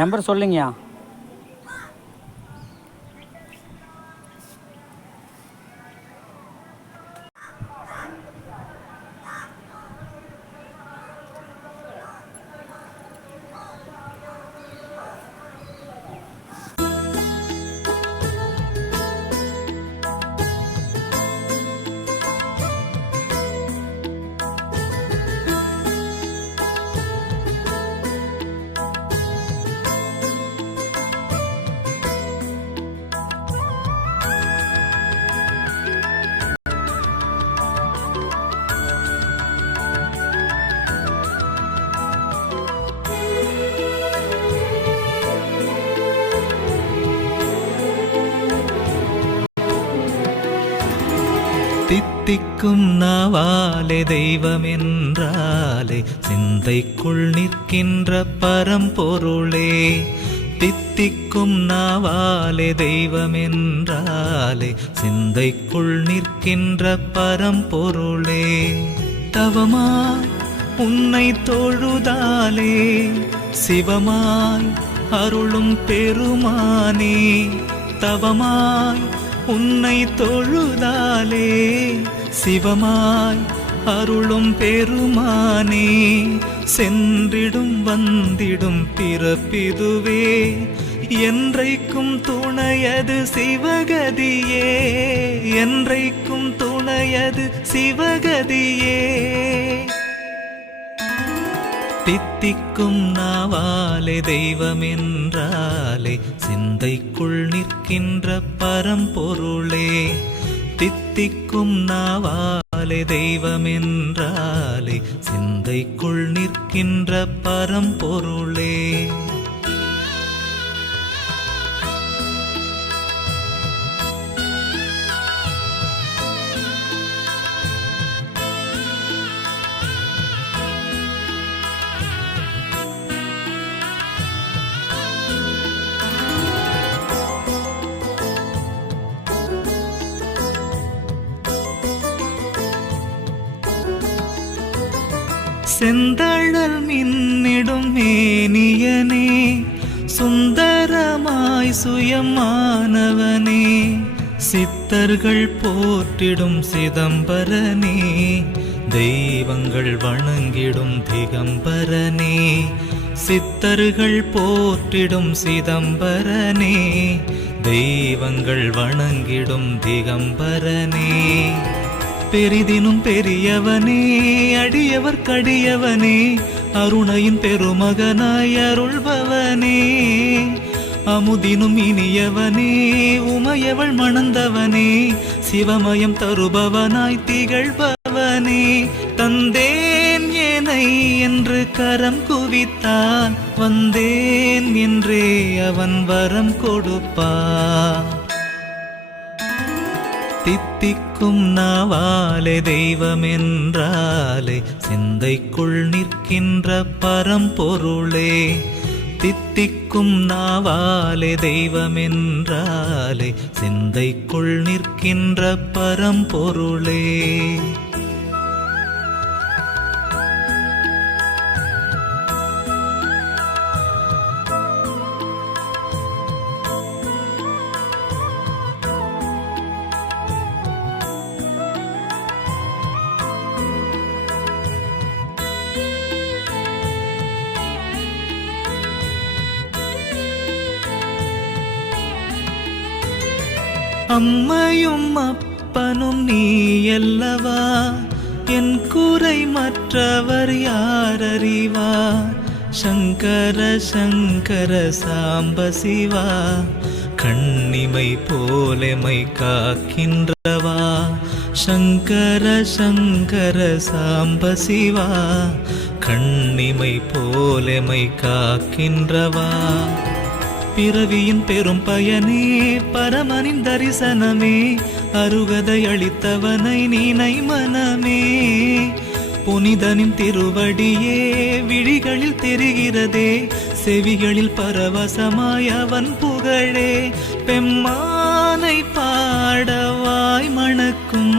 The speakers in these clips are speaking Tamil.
நம்பர் சொல்லுங்கய்யா. தித்திக்கும் நாவாலே தெய்வம் என்றாலே சிந்தைக்குள் நிற்கின்ற பரம்பொருளே. தித்திக்கும் நாவாலே தெய்வம் என்றாலே சிந்தைக்குள் நிற்கின்ற பரம்பொருளே. தவமாய் உன்னை தொழுதாலே சிவமாய் அருளும் பெருமானே. தவமாய் உன்னை தொழுதாலே சிவமாய் அருளும் பெருமானே. சென்றிடும் வந்திடும் பிறப்பிதுவே என்றைக்கும் துணையது சிவகதியே. என்றைக்கும் துணையது சிவகதியே. தித்திக்கும் நாவாலே தெய்வம் என்றாலே சிந்தைக்குள் நிற்கின்ற பரம்பொருளே. தித்திக்கும் நாவாலே தெய்வம் என்றாலே சிந்தைக்குள் நிற்கின்ற பரம்பொருளே. செந்தழல் மின்னிடும் மேனியனே சுந்தரமாய் சுயமானவனே. சித்தர்கள் போற்றிடும் சிதம்பரனே தெய்வங்கள் வணங்கிடும் திகம்பரனே. சித்தர்கள் போற்றிடும் சிதம்பரனே தெய்வங்கள் வணங்கிடும் திகம்பரனே. பெரிதினும் பெரியவனே அடியவர் கடியவனே அருணையின் பெருமகனாய் அருள்பவனே. அமுதினும் இனியவனே உமையவள் மணந்தவனே சிவமயம் தருபவனாய் திகழ்பவனே. தந்தேன் ஏனை என்று கரம் குவித்தான் வந்தேன் என்றே அவன் வரம் கொடுப்பான். தித்திக்கும் நாவாலே தெய்வம் என்றாலே சிந்தைக்குள் நிற்கின்ற பரம்பொருளே. தித்திக்கும் நாவாலே தெய்வம் என்றாலே சிந்தைக்குள் நிற்கின்ற பரம்பொருளே. அம்மையும் அப்பனும் நீயல்லவா என் குறை மற்றவர் யாரறிவார். சங்கர சங்கர சாம்ப சிவா கண்ணிமை போலெமை காக்கின்றவா. சங்கர சங்கர சாம்ப சிவா கண்ணிமை போலெமை காக்கின்றவா. பிறவியின் பெரும் பயனே பரமனின் தரிசனமே அருகதை அளித்தவனை நீனை மனமே. புனிதனின் திருவடியே விழிகளில் தெரிகிறதே செவிகளில் பரவசமாய் அவன் புகழே. பெம்மானை பாடவாய் மணக்கும்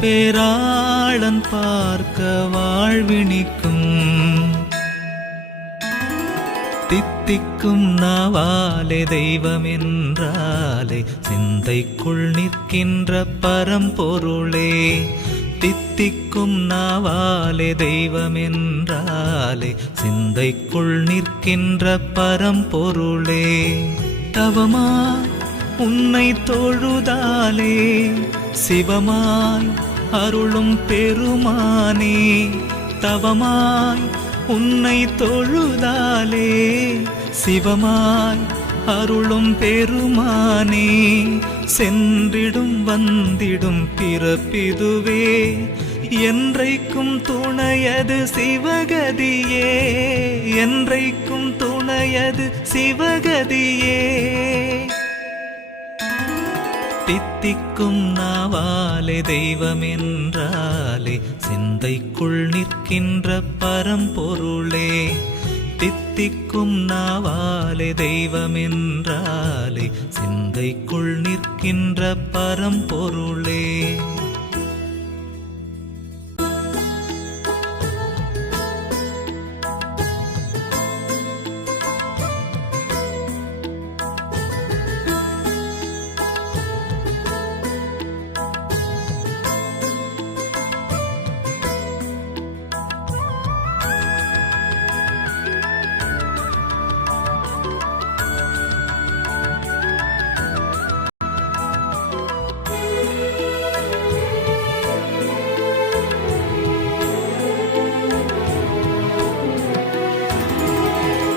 பேராளன் பார்க்க வாழ்வினிக்கும். தித்திக்கும் நாவாலே தெய்வம் என்றாலே சிந்தைக்குள் நிற்கின்ற பரம்பொருளே. தித்திக்கும் நாவாலே தெய்வம் என்றாலே சிந்தைக்குள் நிற்கின்ற பரம்பொருளே. தவமாய் உன்னை தொழுதாலே சிவமாய் அருளும் பெருமானே. தவமாய் உன்னை தொழுதாலே சிவமாய் அருளும் பெருமானே. சென்றிடும் வந்திடும் பிறப்பிதுவே என்றைக்கும் துணையது சிவகதியே. என்றைக்கும் துணையது சிவகதியே. தித்திக்கும் நாவாலே தெய்வம் என்றாலே சிந்தைக்குள் நிற்கின்ற பரம்பொருளே. தித்திக்கும் நாவாலே தெய்வம் என்றாலே சிந்தைக்குள் நிற்கின்ற பரம்பொருளே.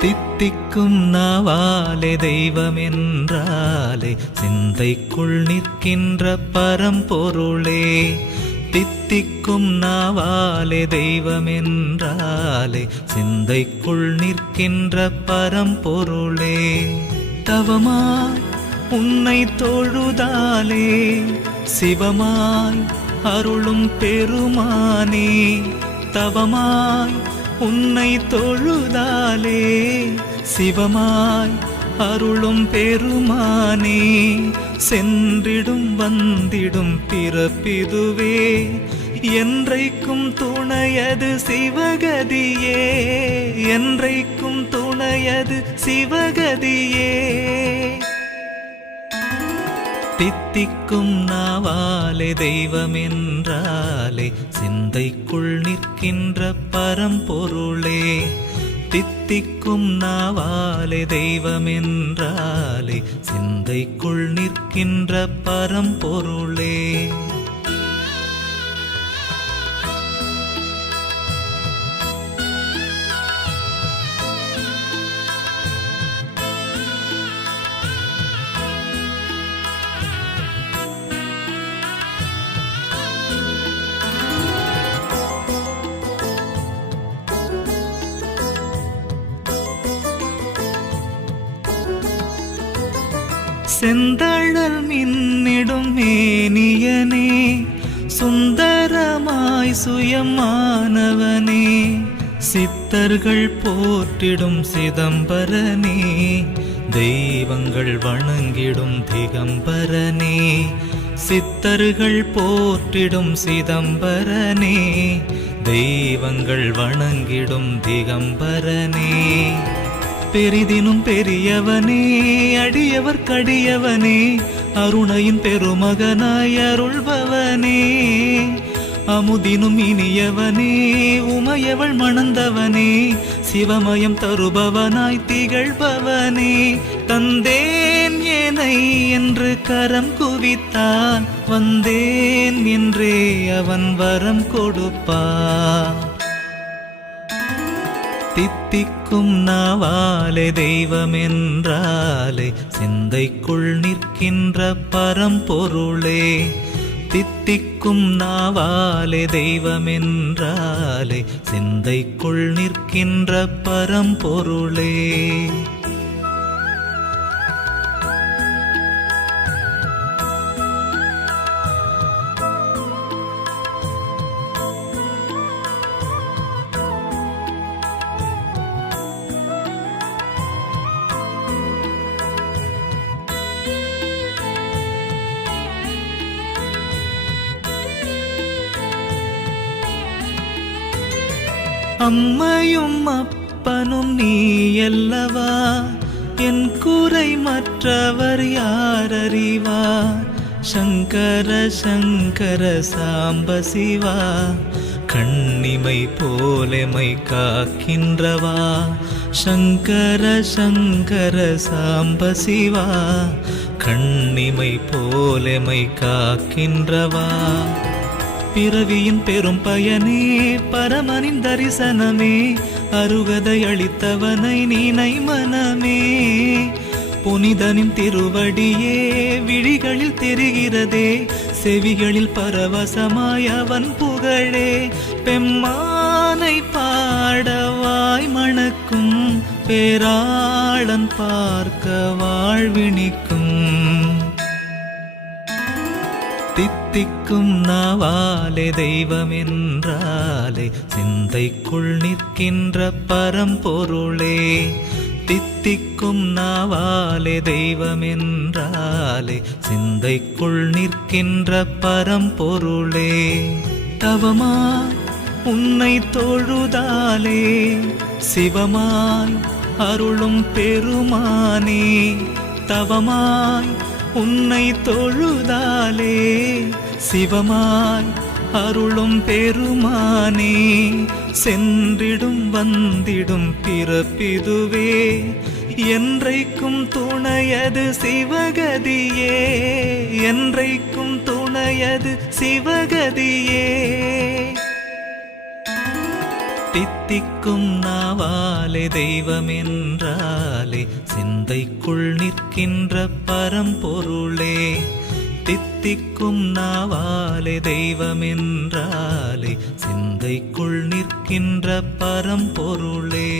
தித்திக்கும் நாவாலே தெய்வம் என்றாலே சிந்தைக்குள் நிற்கின்ற பரம்பொருளே. தித்திக்கும் நாவாலே தெய்வம் என்றாலே சிந்தைக்குள் நிற்கின்ற பரம்பொருளே. தவமாய் உன்னை தொழுதாலே சிவமாய் அருளும் பெருமானே. தவமாய் உன்னை தொழுதாலே சிவமாய் அருளும் பெருமானே. சென்றிடும் வந்திடும் பிறப்பிதுவே என்றைக்கும் துணையது சிவகதியே. என்றைக்கும் துணையது சிவகதியே. தித்திக்கும் நாவாலே தெய்வம் என்றாலே சிந்தைக்குள் நிற்கின்ற பரம்பொருளே. தித்திக்கும் நாவாலே தெய்வம் என்றாலே சிந்தைக்குள் நிற்கின்ற பரம்பொருளே. செந்தழல் மின்னிடும் மேனியனே சுந்தரமாய் சுயமானவனே. சித்தர்கள் போற்றிடும் சிதம்பரனே தெய்வங்கள் வணங்கிடும் திகம்பரனே. சித்தர்கள் போற்றிடும் சிதம்பரனே தெய்வங்கள் வணங்கிடும் திகம்பரனே. பெரிதினும் பெரியவனே அடியவர் கடியவனே அருணையின் பெருமகனாய் அருள்பவனே. அமுதினும் இனியவனே உமையவள் மணந்தவனே சிவமயம் தருபவனாய் திகழ்பவனே. தந்தேன் ஏனை என்று கரம் குவித்தான் வந்தேன் என்றே அவன் வரம் கொடுப்பான். தித்திக்கும் நாவாலே தெய்வம் என்றாலே சிந்தைக்குள் நிற்கின்ற பரம்பொருளே. தித்திக்கும் நாவாலே தெய்வம் என்றாலே சிந்தைக்குள் நிற்கின்ற பரம்பொருளே. அம்மையும் அப்பனும் நீ அல்லவா, என் குறை மற்றவர் யார் அறிவார். சங்கர சங்கர சாம்ப சிவா, கண்ணிமை போலெமை காக்கின்றவா. சங்கர சங்கர சாம்ப சிவா, கண்ணிமை போலெமை காக்கின்றவா. பிறவியின் பெரும் பயனே பரமனின் தரிசனமே, அருகதை அளித்தவனை நீனை மனமே. புனிதனின் திருவடியே விழிகளில் தெரிகிறதே, செவிகளில் பரவசமாய் அவன் புகழே. பெம்மானை பாடவாய் மணக்கும், பேராளன் பார்க்க வாழ்வினிக்கும். தித்திக்கும் நாவாலே தெய்வம் என்றாலே, சிந்தைக்குள் நிற்கின்ற பரம்பொருளே. தித்திக்கும் நாவாலே தெய்வம் என்றாலே, சிந்தைக்குள் நிற்கின்ற பரம்பொருளே. தவமாய் உன்னை தொழுதாலே, சிவமாய் அருளும் பெருமானே. தவமாய் உன்னை தொழுதாலே, சிவமாய் அருளும் பெருமானே. சென்றிடும் வந்திடும் பிறப்பிதுவே, என்றைக்கும் துணையது சிவகதியே. என்றைக்கும் துணையது சிவகதியே. தித்திக்கும் நாவாலே தெய்வம் என்றாலே, சிந்தைக்குள் நிற்கின்ற பரம்பொருளே. தித்திக்கும் நாவாலே தெய்வம் என்றாலே, சிந்தைக்குள் நிற்கின்ற பரம்பொருளே.